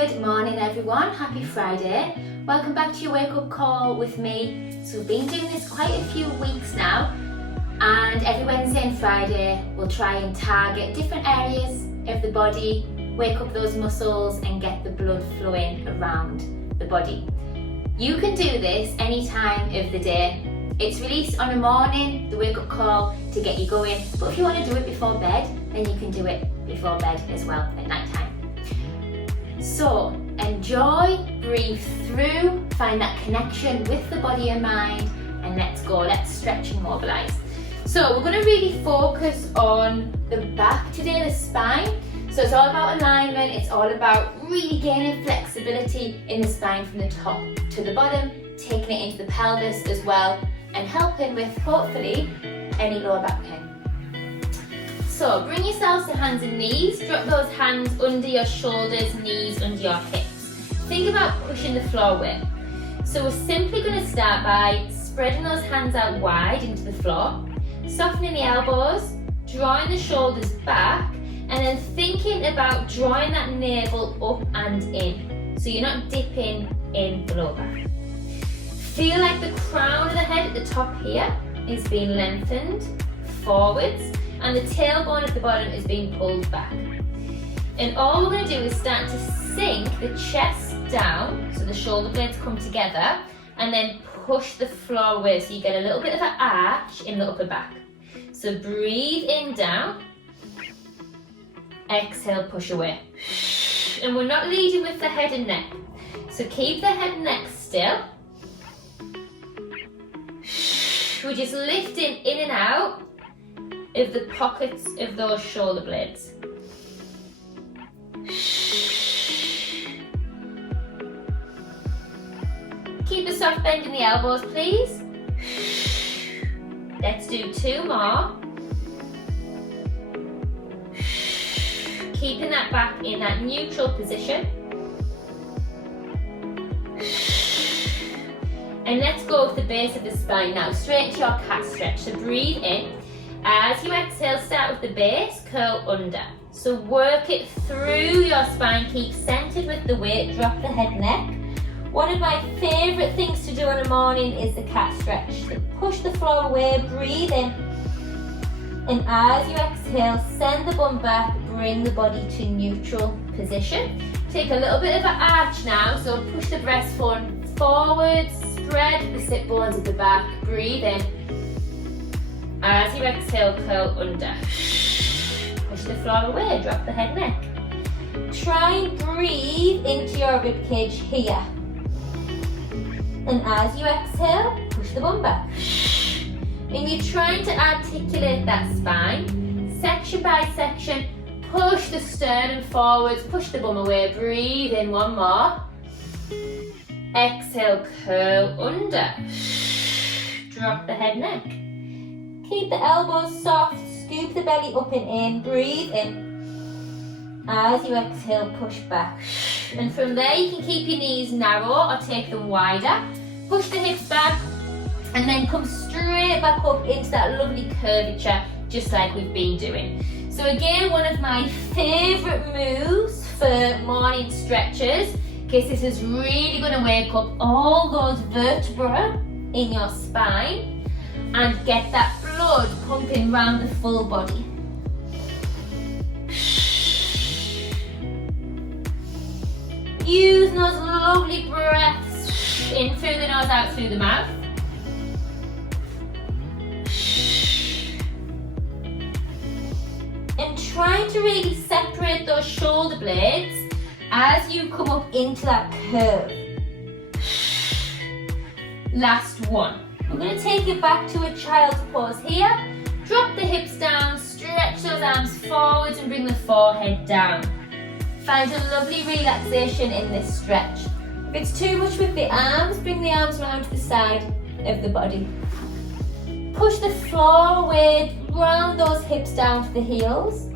Good morning everyone, happy Friday. Welcome back to your wake up call with me. So we've been doing this quite a few weeks now, and every Wednesday and Friday we'll try and target different areas of the body, wake up those muscles and get the blood flowing around the body. You can do this any time of the day. It's released on a morning, the wake up call, to get you going, but if you want to do it before bed, then you can do it before bed as well at night time. So enjoy, breathe through, find that connection with the body and mind, and let's go, let's stretch and mobilise. So we're going to really focus on the back today, the spine. So it's all about alignment, it's all about really gaining flexibility in the spine from the top to the bottom, taking it into the pelvis as well, and helping with, hopefully, any lower back pain. So bring yourselves to hands and knees, drop those hands under your shoulders, knees under your hips. Think about pushing the floor away. So we're simply going to start by spreading those hands out wide into the floor, softening the elbows, drawing the shoulders back, and then thinking about drawing that navel up and in. So you're not dipping in the lower back. Feel like the crown of the head at the top here is being lengthened forwards, and the tailbone at the bottom is being pulled back. And all we're going to do is start to sink the chest down, so the shoulder blades come together, and then push the floor away so you get a little bit of an arch in the upper back. So breathe in, down, exhale, push away. And we're not leading with the head and neck, so keep the head and neck still. We're just lifting in and out of the pockets of those shoulder blades. Keep a soft bend in the elbows, please. Let's do two more. Keeping that back in that neutral position. And let's go with the base of the spine now, straight to your cat stretch. So breathe in. As you exhale, start with the base, curl under. So work it through your spine, keep centered with the weight, drop the head neck. One of my favorite things to do in the morning is the cat stretch. So push the floor away, breathe in. And as you exhale, send the bum back, bring the body to neutral position. Take a little bit of an arch now, so push the breastbone forwards, spread the sit bones at the back, breathe in. As you exhale, curl under. Push the floor away, drop the head neck. Try and breathe into your ribcage here. And as you exhale, push the bum back. And you're trying to articulate that spine, section by section. Push the sternum forwards, push the bum away, breathe in, one more. Exhale, curl under. Drop the head neck. Keep the elbows soft, scoop the belly up and in, breathe in. As you exhale, push back. And from there you can keep your knees narrow or take them wider. Push the hips back and then come straight back up into that lovely curvature, just like we've been doing. So again, one of my favourite moves for morning stretches, because this is really going to wake up all those vertebrae in your spine and get that blood pumping around the full body. Use those lovely breaths in through the nose, out through the mouth. And trying to really separate those shoulder blades as you come up into that curve. Last one. We're going to take it back to a child's pose here. Drop the hips down, stretch those arms forwards and bring the forehead down. Find a lovely relaxation in this stretch. If it's too much with the arms, bring the arms round to the side of the body. Push the floor away, round those hips down to the heels.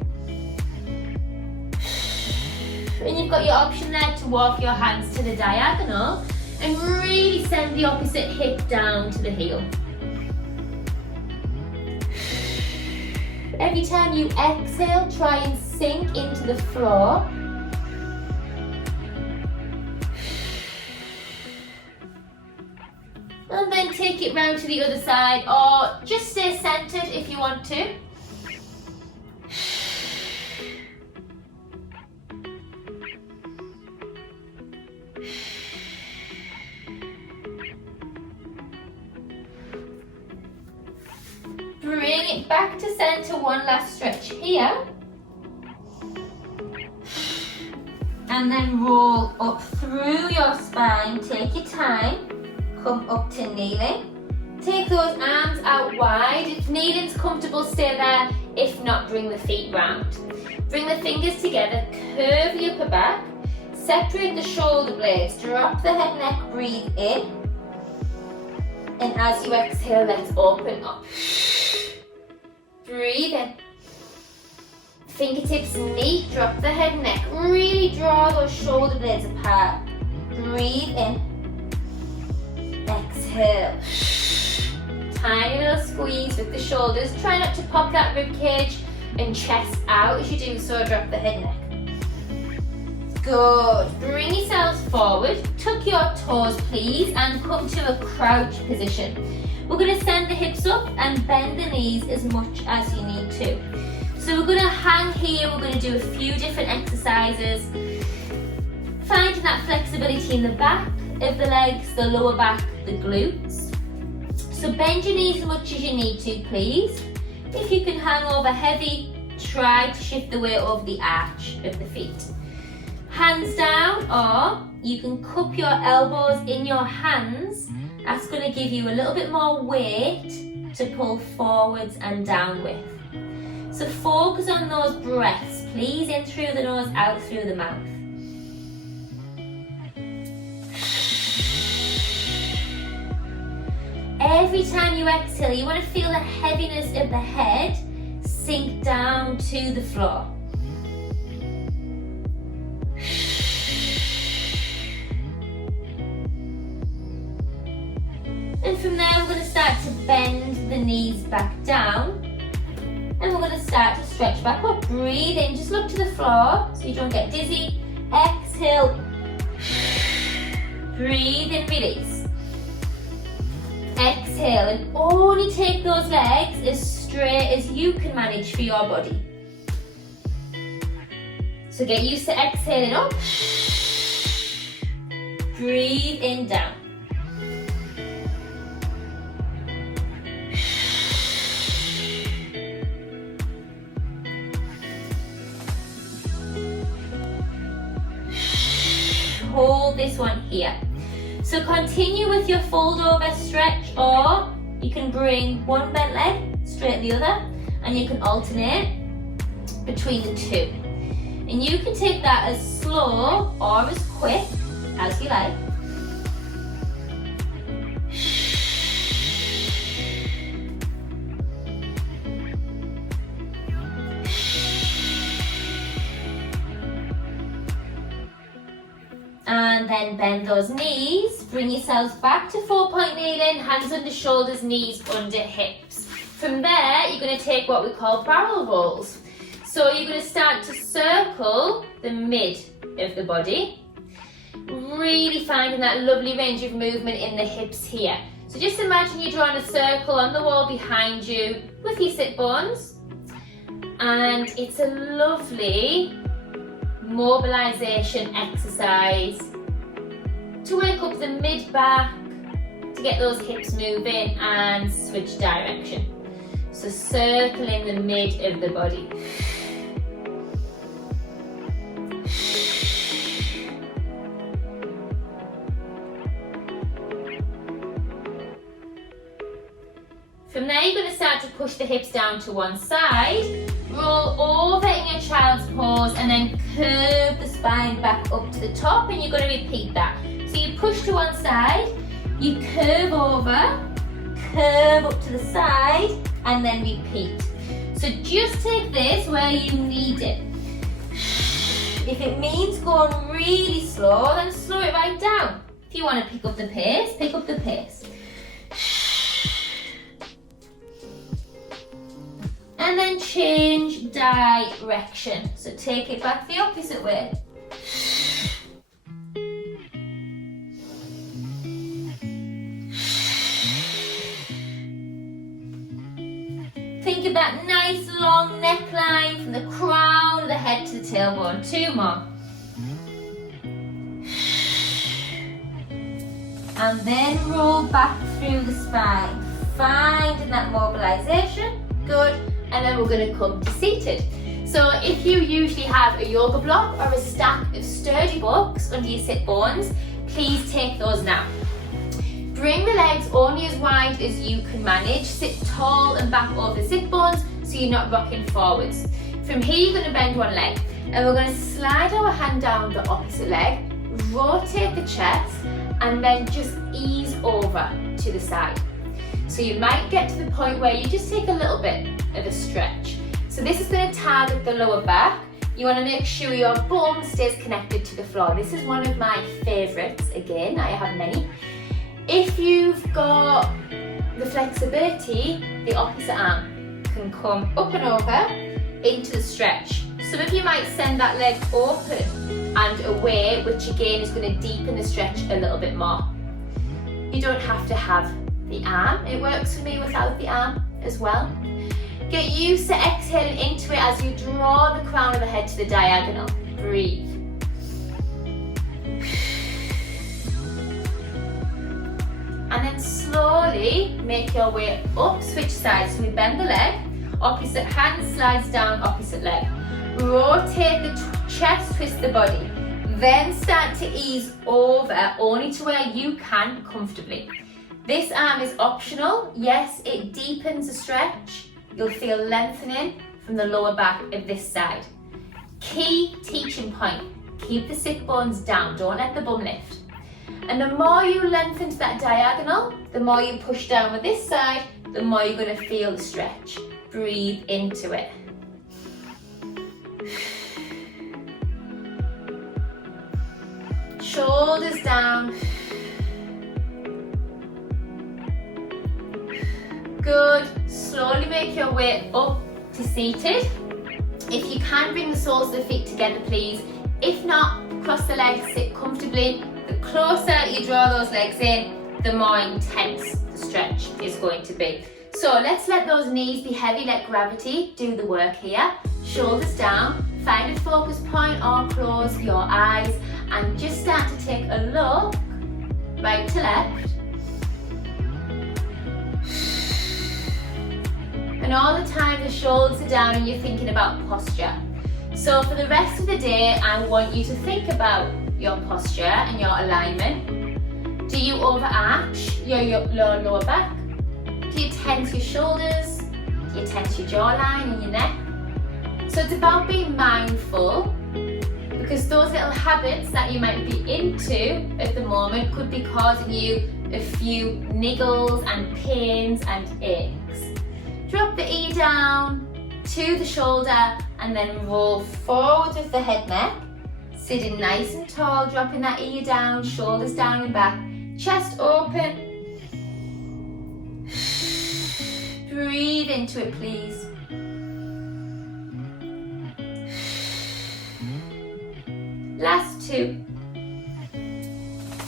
And you've got your option there to walk your hands to the diagonal and really send the opposite hip down to the heel. Every time you exhale, try and sink into the floor. And then take it round to the other side, or just stay centered if you want to. Bring it back to center, one last stretch here. And then roll up through your spine, take your time, come up to kneeling. Take those arms out wide. If kneeling's comfortable, stay there. If not, bring the feet round. Bring the fingers together, curve the upper back, separate the shoulder blades, drop the head, neck, breathe in. And as you exhale, let's open up. Breathe in. Fingertips meet, drop the head, neck. Really draw those shoulder blades apart. Breathe in. Exhale. Tiny little squeeze with the shoulders. Try not to pop that rib cage and chest out as you do so. Drop the head, neck. Good. Bring yourselves forward. Tuck your toes, please, and come to a crouch position. We're going to send the hips up and bend the knees as much as you need to. So we're going to hang here. We're going to do a few different exercises. Finding that flexibility in the back of the legs, the lower back, the glutes. So bend your knees as much as you need to, please. If you can hang over heavy, try to shift the weight over the arch of the feet. Hands down, or you can cup your elbows in your hands. That's going to give you a little bit more weight to pull forwards and down with. So focus on those breaths, please, in through the nose, out through the mouth. Every time you exhale, you want to feel the heaviness of the head sink down to the floor. And from there, we're going to start to bend the knees back down. And we're going to start to stretch back up. Breathe in, just look to the floor so you don't get dizzy. Exhale. Breathe in, release. Exhale, and only take those legs as straight as you can manage for your body. So get used to exhaling up. Breathe in, down. Hold this one here. So continue with your fold over stretch, or you can bring one bent leg straight the other, and you can alternate between the two. And you can take that as slow or as quick as you like. And then bend those knees, bring yourselves back to 4-point kneeling, hands under shoulders, knees under hips. From there, you're going to take what we call barrel rolls. So you're going to start to circle the mid of the body, really finding that lovely range of movement in the hips here. So just imagine you're drawing a circle on the wall behind you with your sit bones, and it's a lovely mobilization exercise to wake up the mid back, to get those hips moving and switch direction. So circling the mid of the body. From there, you're going to start to push the hips down to one side, roll over in your child's pose, and then curve the spine back up to the top, and you're going to repeat that. So you push to one side, you curve over, curve up to the side, and then repeat. So just take this where you need it. If it means going really slow, then slow it right down. If you want to pick up the pace, pick up the pace. And then change direction. So take it back the opposite way. with that nice long neckline from the crown of the head to the tailbone. 2 more. And then roll back through the spine, finding that mobilization. Good. And then we're going to come to seated. So if you usually have a yoga block or a stack of sturdy books under your sit bones, please take those now. Bring the legs only as wide as you can manage. Sit tall and back over the sit bones so you're not rocking forwards. From here you're going to bend one leg and we're going to slide our hand down the opposite leg, rotate the chest and then just ease over to the side. So you might get to the point where you just take a little bit of a stretch. So this is going to target the lower back. You want to make sure your bum stays connected to the floor. This is one of my favourites. Again, I have many. If you've got the flexibility, the opposite arm can come up and over into the stretch. Some of you might send that leg open and away, which again is going to deepen the stretch a little bit more. You don't have to have the arm. It works for me without the arm as well. Get used to exhaling into it as you draw the crown of the head to the diagonal. Breathe. And then slowly make your way up, switch sides. So we bend the leg, opposite hand slides down, opposite leg. Rotate the chest, twist the body. Then start to ease over only to where you can comfortably. This arm is optional. Yes, it deepens the stretch. You'll feel lengthening from the lower back of this side. Key teaching point, keep the sit bones down, don't let the bum lift. And the more you lengthen to that diagonal, the more you push down with this side, the more you're going to feel the stretch. Breathe into it. Shoulders down. Good. Slowly make your way up to seated. If you can, bring the soles of the feet together, please. If not, cross the legs, sit comfortably. The closer you draw those legs in, the more intense the stretch is going to be. So let's let those knees be heavy, let gravity do the work here. Shoulders down, find a focus point or close your eyes and just start to take a look right to left. And all the time the shoulders are down and you're thinking about posture. So for the rest of the day, I want you to think about your posture and your alignment. Do you overarch your lower back? Do you tense your shoulders? Do you tense your jawline and your neck? So it's about being mindful, because those little habits that you might be into at the moment could be causing you a few niggles and pains and aches. Drop the ear down to the shoulder and then roll forward with the head neck. Sitting nice and tall, dropping that ear down, shoulders down and back, chest open. Breathe into it, please. Last 2.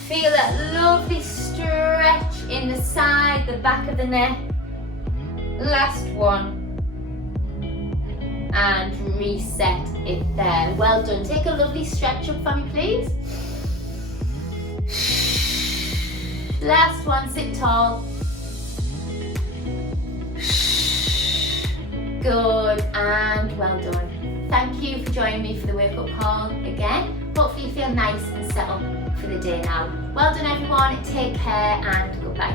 Feel that lovely stretch in the side, the back of the neck. Last 1. And reset it there. Well done. Take a lovely stretch up for me, please. Last 1, sit tall. Good, and well done. Thank you for joining me for the wake up call again. Hopefully you feel nice and set up for the day now. Well done everyone, take care and goodbye.